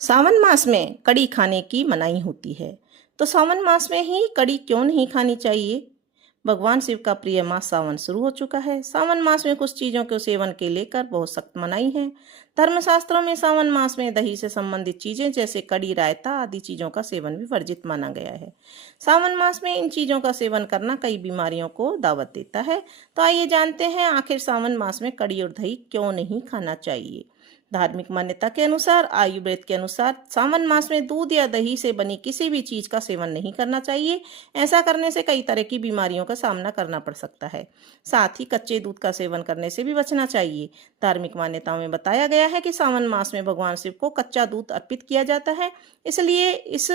सावन मास में कड़ी खाने की मनाही होती है। तो सावन मास में ही कड़ी क्यों नहीं खानी चाहिए? भगवान शिव का प्रिय मास सावन शुरू हो चुका है। सावन मास में कुछ चीजों के सेवन के लेकर बहुत सख्त मनाही है। धर्मशास्त्रों में सावन मास में दही से संबंधित चीजें जैसे कड़ी, रायता आदि चीजों का सेवन भी वर्जित माना गया है। सावन मास में इन चीजों का सेवन करना कई बीमारियों को दावत देता है। तो आइए जानते हैं आखिर सावन मास में कड़ी और दही क्यों नहीं खाना चाहिए। धार्मिक मान्यता के अनुसार, आयुर्वेद के अनुसार सावन मास में दूध या दही से बनी किसी भी चीज का सेवन नहीं करना चाहिए। ऐसा करने से कई तरह की बीमारियों का सामना करना पड़ सकता है। साथ ही कच्चे दूध का सेवन करने से भी बचना चाहिए। धार्मिक मान्यताओं में बताया गया है कि सावन मास में भगवान शिव को कच्चा दूध अर्पित किया जाता है, इसलिए इस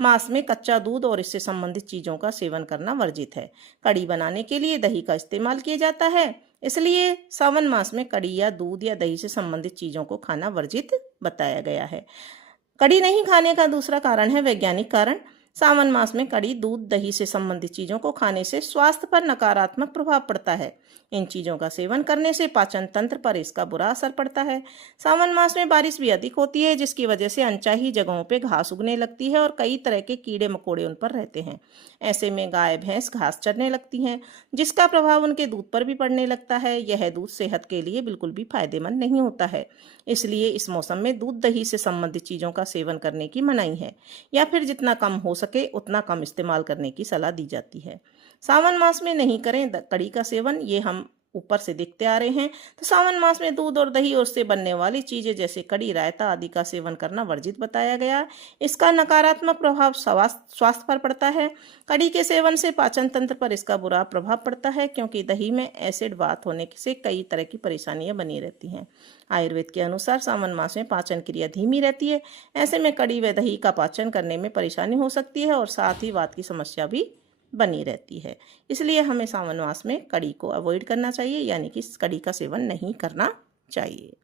मास में कच्चा दूध और इससे संबंधित चीजों का सेवन करना वर्जित है। कड़ी बनाने के लिए दही का इस्तेमाल किया जाता है, इसलिए सावन मास में कड़ी या दूध या दही से संबंधित चीजों को खाना वर्जित बताया गया है। कड़ी नहीं खाने का दूसरा कारण है वैज्ञानिक कारण। सावन मास में कड़ी, दूध, दही से संबंधित चीजों को खाने से स्वास्थ्य पर नकारात्मक प्रभाव पड़ता है। इन चीजों का सेवन करने से पाचन तंत्र पर इसका बुरा असर पड़ता है। सावन मास में बारिश भी अधिक होती है, जिसकी वजह से अनचाही जगहों पे घास उगने लगती है और कई तरह के कीड़े मकोड़े उन पर रहते हैं। ऐसे में गाय भैंस घास चरने लगती हैं, जिसका प्रभाव उनके दूध पर भी पड़ने लगता है। यह दूध सेहत के लिए बिल्कुल भी फायदेमंद नहीं होता है, इसलिए इस मौसम में दूध, दही से संबंधित चीजों का सेवन करने की मनाही है, या फिर जितना कम हो सके उतना कम इस्तेमाल करने की सलाह दी जाती है। सावन मास में नहीं करें कड़ी का सेवन, ये हम ऊपर से देखते आ रहे हैं। तो सावन मास में दूध और दही और उससे बनने वाली चीजें जैसे कड़ी, रायता आदि का सेवन करना वर्जित बताया गया। इसका नकारात्मक प्रभाव स्वास्थ्य पर पड़ता है। कड़ी के सेवन से पाचन तंत्र पर इसका बुरा प्रभाव पड़ता है, क्योंकि दही में एसिड वात होने से कई तरह की परेशानियां बनी रहती हैं। आयुर्वेद के अनुसार सावन मास में पाचन क्रिया धीमी रहती है। ऐसे में कड़ी व दही का पाचन करने में परेशानी हो सकती है और साथ ही वात की समस्या भी बनी रहती है। इसलिए हमें सावन मास में कड़ी को अवॉइड करना चाहिए, यानी कि कड़ी का सेवन नहीं करना चाहिए।